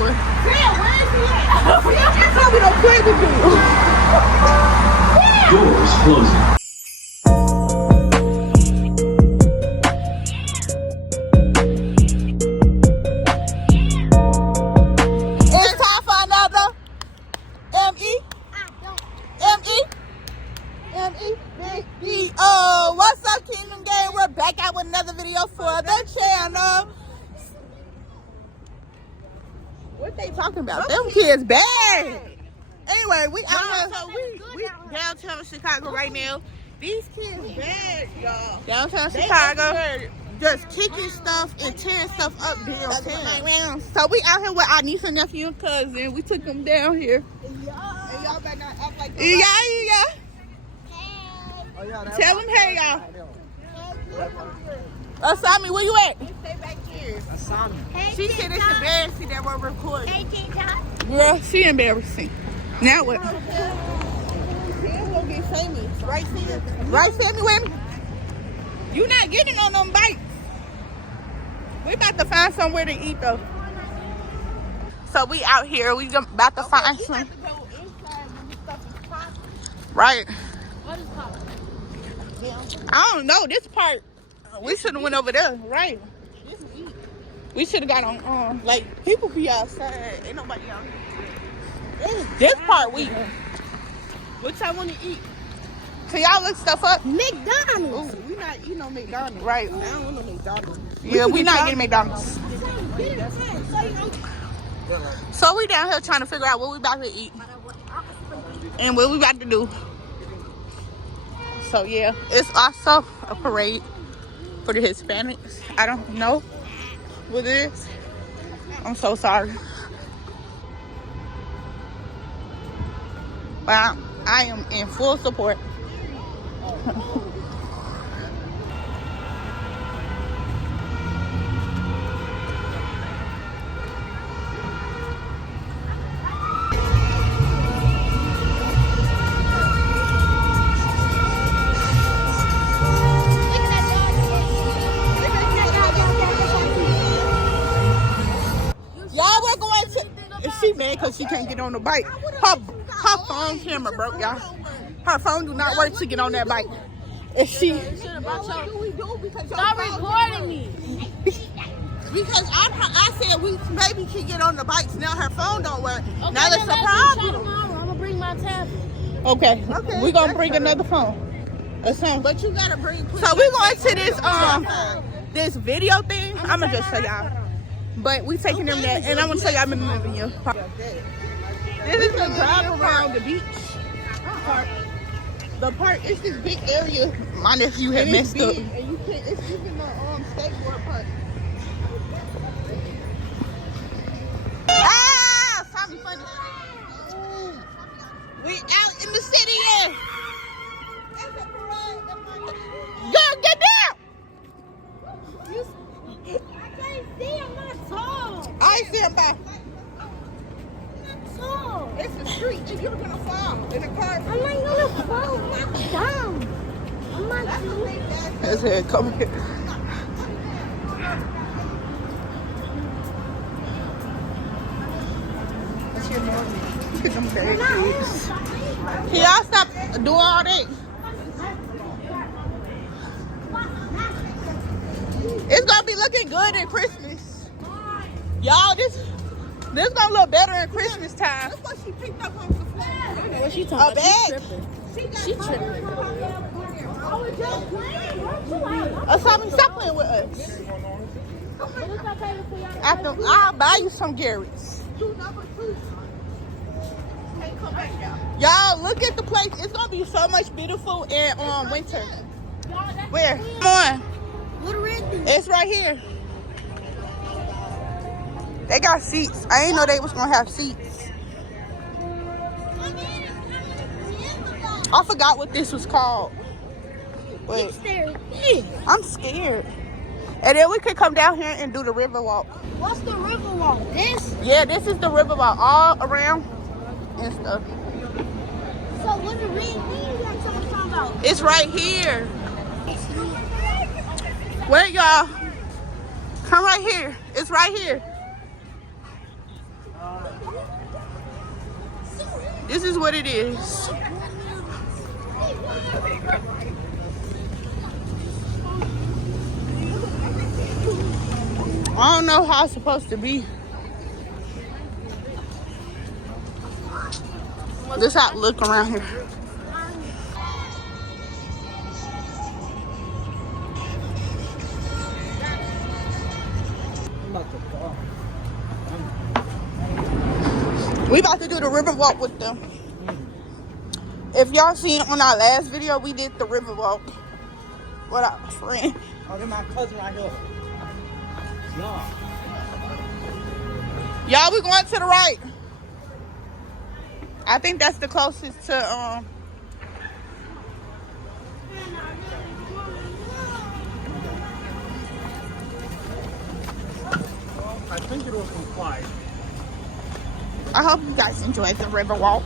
over. Yeah, where is he at? You told me don't play with me. Doors closing. It's time for another M-E-B-B-O. What's up, Kingdom Gang? We're back out with another video for the channel. What they talking about? Them kids bad. Anyway, we out here. So we downtown Chicago right now. These kids bad, y'all. Downtown Chicago. Just kicking stuff and tearing stuff up downtown. So we out here with our niece and nephew and cousin. We took them down here. And y'all better not act like yeah. Tell them hey, y'all. Asami, where you at? Stay back here. Asami. She said it's embarrassing that we're recording. Hey, TikTok. Girl, she embarrassing. Now what? Sam gonna get famous, right, Sam? Right, Sammy, with me? You not getting on them bikes. We about to find somewhere to eat though. So we out here. We about to find some. Have to go inside when this stuff is popping. Right. What is popping? I don't know. This part, we should have went over there. Right. We should have got on. Like people be outside. Ain't nobody out here. This part we. What y'all want to eat? Can y'all look stuff up? McDonald's. Ooh, we not eating no McDonald's. Right. I don't want no McDonald's. Yeah, we not getting McDonald's. So we down here trying to figure out what we about to eat. And what we about to do. So yeah, it's also a parade for the Hispanics. I don't know what it is. I'm so sorry. But I am in full support. Y'all, we're going to. She mad because she can't get on the bike. Her phone camera broke, y'all. Her phone do not work to get on that bike. If she what do we do? Because stop recording me. Because I said we maybe can get on the bikes. Now her phone don't work. Okay, now it's a problem. I'm gonna bring my tablet. Okay. We're gonna bring another phone. But you gotta bring. So we going to this video thing. I'm gonna just show y'all. But we taking them there, and I'm gonna show y'all in the video. This is the drive around the beach part. The park is this big area. My nephew had messed up. And you can't, it's even the skateboard park. Ah! Something funny. We out in the city here. Girl, get down! I can't see, I'm not tall. I ain't see him by. It's a street and you're gonna fall in a car. I'm not gonna fall. I'm not dumb. I'm not dumb. His head, come here. That's your mom. Look at them bad kids. Can y'all stop doing all that? It's gonna be looking good in Christmas. Y'all, this gonna look better in Christmas time. That's what she picked up on the floor. What she talking about? She tripping. Stop playing with us. After I'll buy you some Garrett's. Y'all, look at the place. It's gonna be so much beautiful in winter. Where? Come on. It's right here. They got seats. I ain't know they was gonna have seats. I forgot what this was called. Wait. I'm scared. And then we could come down here and do the river walk. What's the river walk? This? Yeah, this is the river walk all around and stuff. So what the ring got something talking about? It's right here. Where y'all? Come right here. It's right here. This is what it is. I don't know how it's supposed to be. This how it look around here. We about to do the river walk with them. If y'all seen on our last video, we did the river walk with our friend. Oh, they're my cousin right here. No. Y'all, we going to the right. I think that's the closest to I think it was complied. I hope you guys enjoyed the river walk.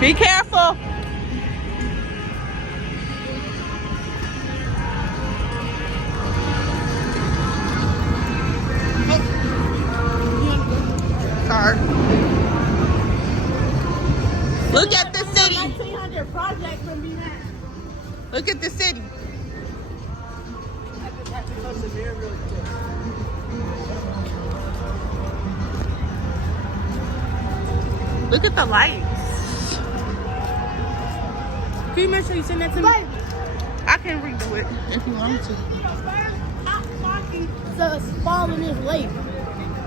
Be careful. Sorry. Look at the city. Look at the city. Look at the lights. Can you make sure you send that to me? I can redo it if you want to. To fall in this lake.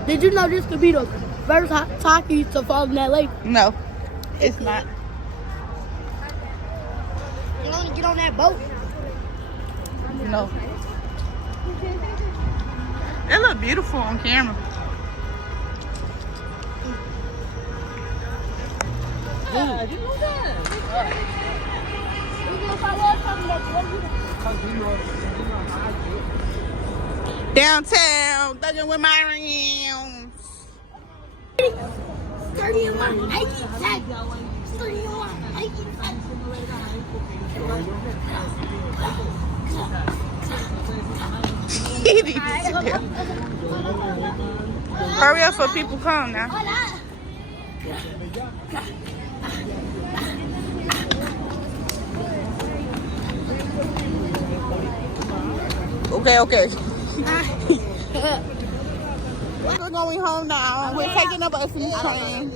Did you know this could be the first talkie to fall in that lake? No, it's not. You want to get on that boat? No. It look beautiful on camera. Yeah, you know that. Downtown, thugging with my rims. 31, 87. 31, 87. He needs to sit down. Hurry up for people come now. Okay. We're going home now. We're taking a bus and the train.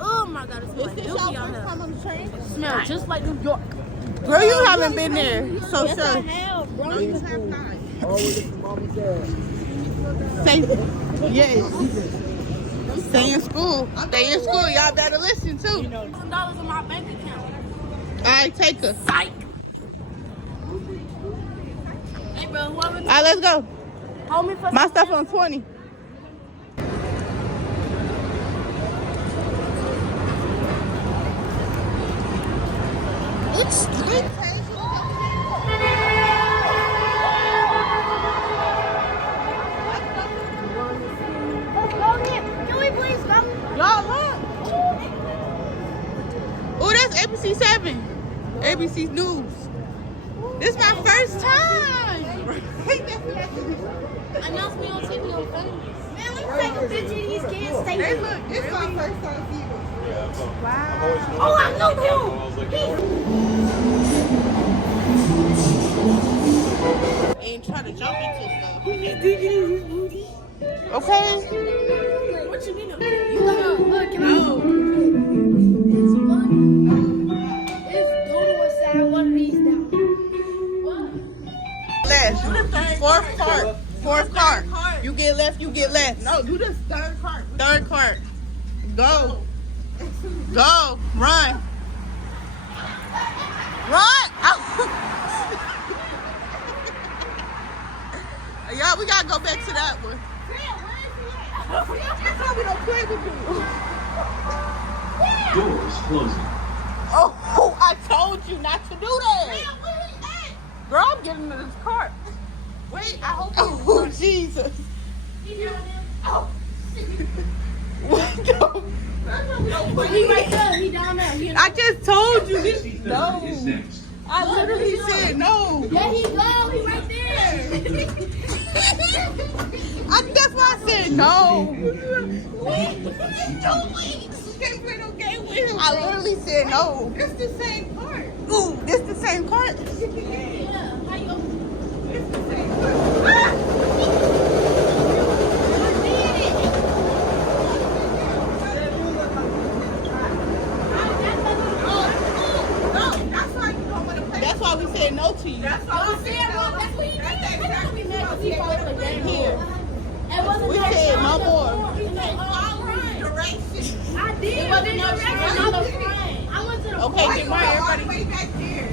Oh my God, it smells Is this like your first time on the train? It smells just like New York. Girl, you haven't been there. So Yes, I sure. have, bro. No, you have not. Say yes. Stay in school. Stay in school. Y'all better listen too. $1,000 in my bank account. All right, take her. Psych. Hey, bro, whoever. All right, let's go. Hold me for My stuff on 20. It's late. Can we please come? Y'all look. Oh, that's ABC 7. ABC News. This is my first time. Announce me on TV on Facebook. Man, let's take a picture of these kids. Hey, look, this is my first time seeing them. Wow. Oh, I know him. And try to jump into stuff. He's digging in his booty. Okay. What you mean? You gotta look. No. It's Dodo inside one of these now. Left. Fourth cart. You get left, you get left. No, do this third cart. Third cart. Go. Go. Run. Run. Y'all, we gotta go back to that one. That's how we don't play with you. Doors closing. Oh, I told you not to do that. Girl, I'm getting into this cart. Wait, I hope. Oh, Jesus. Oh. What the? He right there. He down there. I just told you this. Is next. I I literally said no. There he go. He right there. That's why I said no. I literally said no. It's the same part. Ooh, this the same cart? Yeah. How you open It's the same part. No, that's why you don't want to play. That's why we said no to you. That's why we said no. That's what he did. That's exactly That's what he you want to play Here. It wasn't We no said shame. no more. He said, oh, Directions. I did. It wasn't no shame. I went to the Okay, fourth then part. why everybody... Way back there.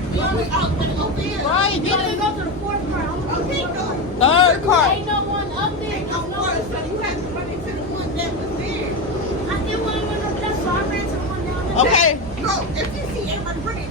Right, You get gotta it. go to the fourth part. Okay, go. Third cart. Ain't no one up there. No more, so you have to run into the one that was there. I did one up there, so I ran to the one down there. Okay. Go. If you see everybody running,